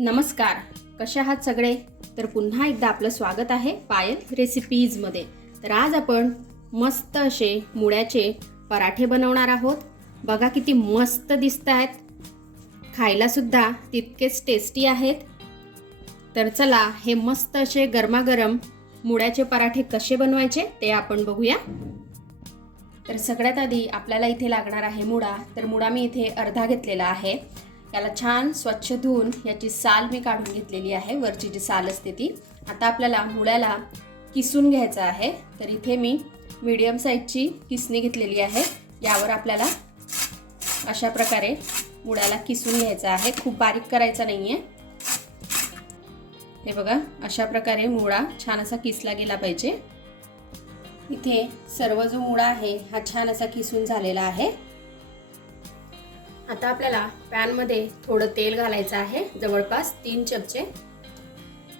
नमस्कार, कशा आहात सगळे? तर पुन्हा एकदा आपलं स्वागत आहे पायल रेसिपीजमध्ये. तर आज आपण मस्त असे मुळ्याचे पराठे बनवणार आहोत. बघा किती मस्त दिसत आहेत, खायला सुद्धा तितकेच टेस्टी आहेत. तर चला हे मस्त असे गरमागरम मुळ्याचे पराठे कसे बनवायचे ते आपण बघूया. तर सगळ्यात आधी आपल्याला इथे लागणार आहे मुळा. तर मुळा मी इथे अर्धा घेतलेला आहे. याला छान स्वच्छ धुवून याची साल मी काढून घेतलेली आहे, वरची जी साल असते ती. आता आपल्याला मुळ्याला किसून घ्यायचं आहे. तर इथे मी मीडियम साईजची किसणी घेतलेली आहे. यावर आपल्याला अशा प्रकारे मुळ्याला किसून घ्यायचं आहे, खूप बारीक करायचा नाही आहे. हे बघा, अशा प्रकारे मुळा छान असा किसला गेला पाहिजे. इथे सर्व जो मुळा आहे हा छान असा किसून झालेला आहे. आता आपल्याला पॅनमध्ये थोडं तेल घालायचं आहे, जवळपास 3 चमचे.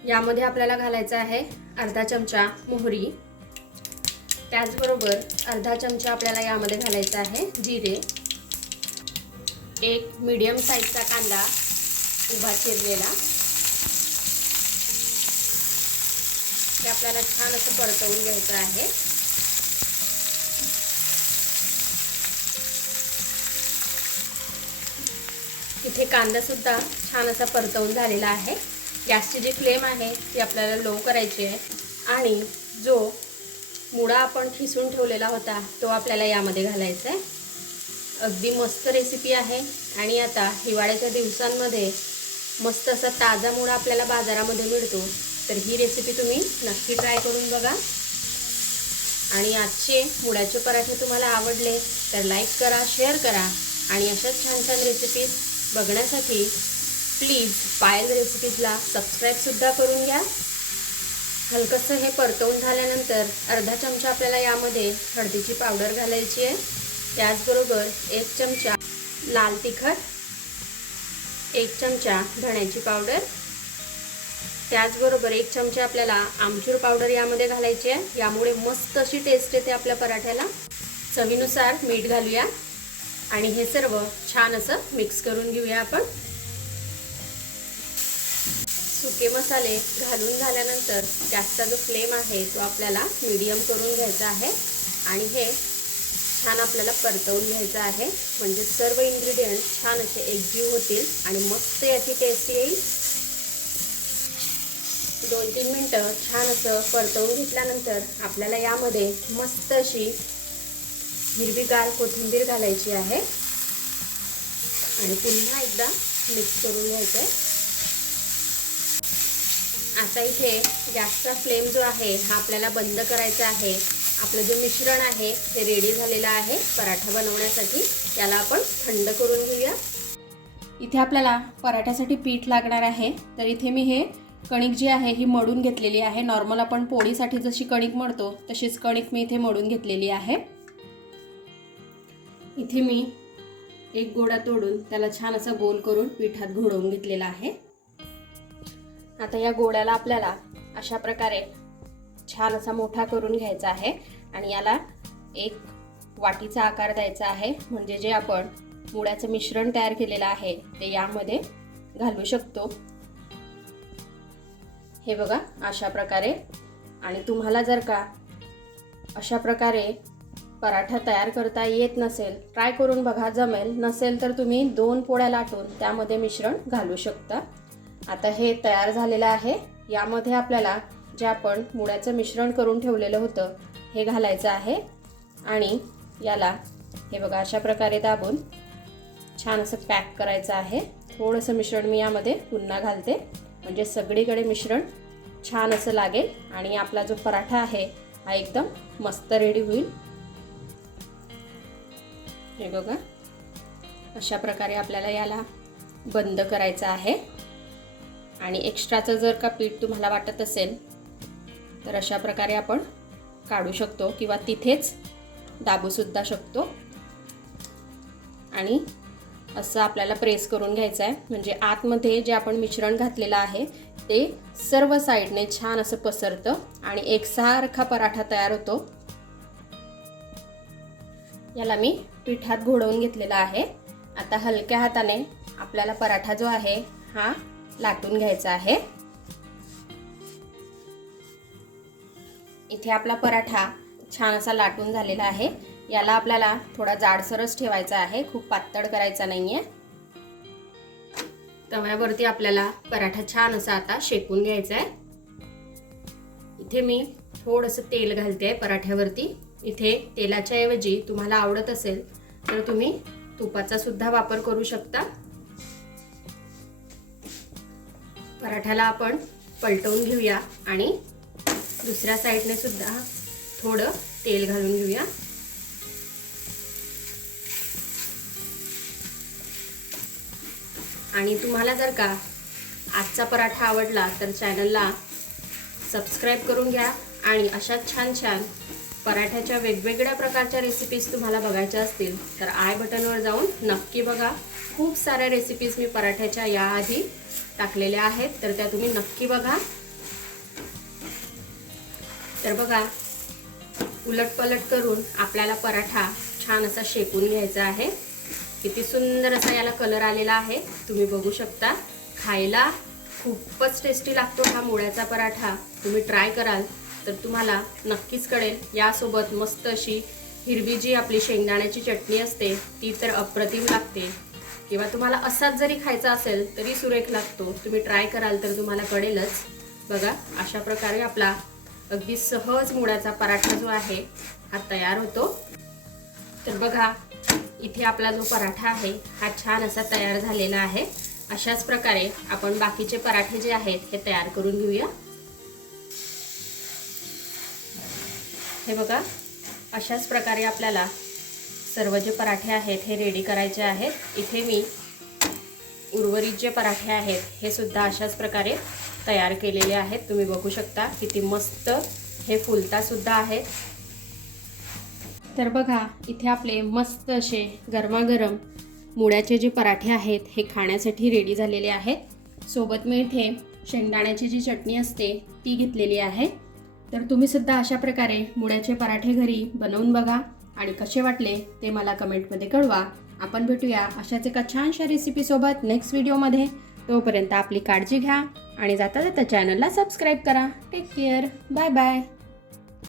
यामध्ये आपल्याला घालायचं आहे अर्धा चमचा मोहरी. त्याचबरोबर अर्धा चमचा आपल्याला यामध्ये घालायचं आहे जिरे. एक मीडियम साईजचा कांदा उभा चिरलेला. ते आपल्याला छान असं परतवून घ्यायचं आहे. इथे कांदा सुद्धा छान असा परतवून झालेला आहे. गॅसची जी फ्लेम आहे ती आपल्याला लो करायची आहे आणि जो मुळा आपण खिसून ठेवलेला होता तो आपल्याला यामध्ये घालायचा आहे. अगदी मस्त रेसिपी आहे आणि आता हिवाळ्याच्या दिवसांमध्ये मस्त असा ताजा मुळा आपल्याला बाजारामध्ये मिळतो. तर ही रेसिपी तुम्ही नक्की ट्राय करून बघा. आणि आजचे मुळ्याचे पराठे तुम्हाला आवडले तर लाईक करा, शेअर करा आणि अशाच छान छान रेसिपीज बघण्यासाठी प्लीज पायल रेसिपीजला सबस्क्राईबसुद्धा करून घ्या. हलकंसं हे परतवून झाल्यानंतर अर्धा चमचा आपल्याला यामध्ये हळदीची पावडर घालायची आहे. त्याचबरोबर 1 चमचा लाल तिखट, 1 चमचा धण्याची पावडर, त्याचबरोबर 1 चमचा आपल्याला आमचूर पावडर यामध्ये घालायची आहे. यामुळे मस्त अशी टेस्ट येते आपल्या पराठ्याला. चवीनुसार मीठ घालूया आणि हे सर्व छान असं मिक्स करून घेऊया आपण. सुके मसाले घालून झाल्यानंतर गॅसचा जो फ्लेम आहे तो आपल्याला मीडियम करून घ्यायचा आहे आणि हे छान आपल्याला परतवून घ्यायचं आहे. म्हणजे सर्व इन्ग्रेडियंट्स छान असे एकजीव होतील आणि मस्त याची टेस्ट येईल. 2-3 मिनटं छान असं परतवून घेतल्यानंतर आपल्याला यामध्ये मस्त अशी हिरवीगार कोथिंबीर घालायची आहे आणि पुन्हा एकदा मिक्स करून घ्यायचं आहे. आता इथे गॅसचा फ्लेम जो आहे हा आपल्याला बंद करायचा आहे. आपलं जे मिश्रण आहे ते रेडी झालेलं आहे पराठा बनवण्यासाठी. याला आपण थंड करून घेऊया. इथे आपल्याला पराठ्यासाठी पीठ लागणार आहे. तर इथे मी हे कणिक जी आहे ही मळून घेतलेली आहे. नॉर्मल आपण पोळीसाठी जशी कणिक मळतो तशीच कणिक मी इथे मळून घेतलेली आहे. इथे मी एक गोळा तोडून त्याला छान असा गोल करून पिठात घोळवून घेतलेला आहे. आता या गोळ्याला आपल्याला अशा प्रकारे छान असा मोठा करून घ्यायचा आहे आणि याला एक वाटीचा आकार द्यायचा आहे. म्हणजे जे आपण मुळ्याचं मिश्रण तयार केलेलं आहे ते यामध्ये घालू शकतो. हे बघा अशा प्रकारे. आणि तुम्हाला जर का अशा प्रकारे पराठा तयार करता येत नसेल, ट्राय करून बघा, जमेल. नसेल तर तुम्ही 2 पोळ्या लाटून त्यामध्ये मिश्रण घालू शकता. आता हे तयार झालेलं आहे. यामध्ये आपल्याला जे आपण मुळ्याचं मिश्रण करून ठेवलेलं होतं हे घालायचं आहे आणि याला हे बघा अशा प्रकारे दाबून छान असं पॅक करायचं आहे. थोडंसं मिश्रण मी यामध्ये पुन्हा घालते म्हणजे सगळीकडे मिश्रण छान असं लागेल आणि आपला जो पराठा आहे हा एकदम मस्त रेडी होईल. हे बघा अशा प्रकारे आपल्याला याला बंद करायचं आहे. आणि एक्स्ट्राचं जर का पीठ तुम्हाला वाटत असेल तर अशा प्रकारे आपण काढू शकतो किंवा तिथेच दाबूसुद्धा शकतो. आणि असं आपल्याला प्रेस करून घ्यायचं आहे म्हणजे आतमध्ये जे आपण मिश्रण घातलेलं आहे ते सर्व साईडने छान असं पसरतं आणि एकसारखा पराठा तयार होतो. याला मी पिठात घोळवून घेतलेला आहे. आता हलक्या हाताने आपल्याला पराठा जो आहे हा लाटून घ्यायचा आहे। इथे आपला पराठा छान असा लाटून झालेला आहे। याला आपल्याला थोडा जाडसरच ठेवायचा आहे, खूप पातळ करायचा नाहीये। तव्यावरती आपल्याला पराठा छान असा आता शेकून घ्यायचा आहे। इथे मी थोडंसं तेल घालते पराठ्यावरती। इथे तेलाच्या ऐवजी तुम्हाला आवडत असेल तर तुम्ही तुपाचा सुद्धा वापर करू शकता। पराठ्याला आपण पलटवून घेऊया आणि दुसऱ्या साईडने सुद्धा थोडं तेल घालून घेऊया। आणि तुम्हाला जर का आजचा पराठा आवडला तर चॅनलला सबस्क्राईब करून घ्या आणि अशा छान छान पराठ्याच्या वेगवेगळ्या प्रकारच्या रेसिपीज तुम्हाला बघायच्या असतील तर आय बटनवर जाऊन नक्की बघा। खूप साऱ्या रेसिपीज मी पराठ्याच्या याआधी टाकलेल्या आहेत, तर त्या तुम्ही नक्की बघा। तर बघा, उलटपलट करून आपल्याला पराठा छान असा शेकून घ्यायचा आहे। किती सुंदर असा याला कलर आलेला आहे, तुम्ही बघू शकता। खायला खूपच टेस्टी लागतो हा मुळ्याचा पराठा। तुम्ही ट्राय कराल तर तुम्हाला नक्कीच कळेल। यासोबत मस्त अशी हिरवी जी आपली शेंगदाण्याची चटणी असते ती तर अप्रतिम लागते, किंवा तुम्हाला असाच जरी खायचा असेल तरी सुरेख लागतो। तुम्ही ट्राय कराल तर तुम्हाला कळेलच। बघा, अशा प्रकारे आपला अगदी सहज मुळ्याचा पराठा जो आहे हा तयार होतो। तर बघा, इथे आपला जो पराठा आहे हा छान असा तयार झालेला आहे। अशाच प्रकारे आपण बाकीचे पराठे जे आहेत हे तयार करून घेऊया। हे बघा, अशाच प्रकारे आपल्याला सर्व जे पराठे आहेत हे रेडी करायचे आहेत। इथे मी उर्वरित जे पराठे आहेत हे सुद्धा अशाच प्रकारे तयार केलेले आहेत। तुम्ही बघू शकता किती मस्त हे फुलता सुद्धा आहेत। तर बघा, इथे आपले मस्त असे गरमागरम मुळ्याचे जे पराठे आहेत हे खाण्यासाठी रेडी झालेले आहेत। सोबत मी इथे शेंगदाण्याची जी चटणी असते ती घेतलेली आहे। तर तुम्ही सुद्धा अशा प्रकारे मुळ्याचे पराठे घरी बनवून बघा आणि कसे वाटले ते मला कमेंटमध्ये कळवा। आपण भेटूया अशाच एका छानशा रेसिपीसोबत नेक्स्ट व्हिडिओमध्ये। तोपर्यंत आपली काळजी घ्या आणि जाता जाता चॅनलला सबस्क्राईब करा। Take care, bye bye.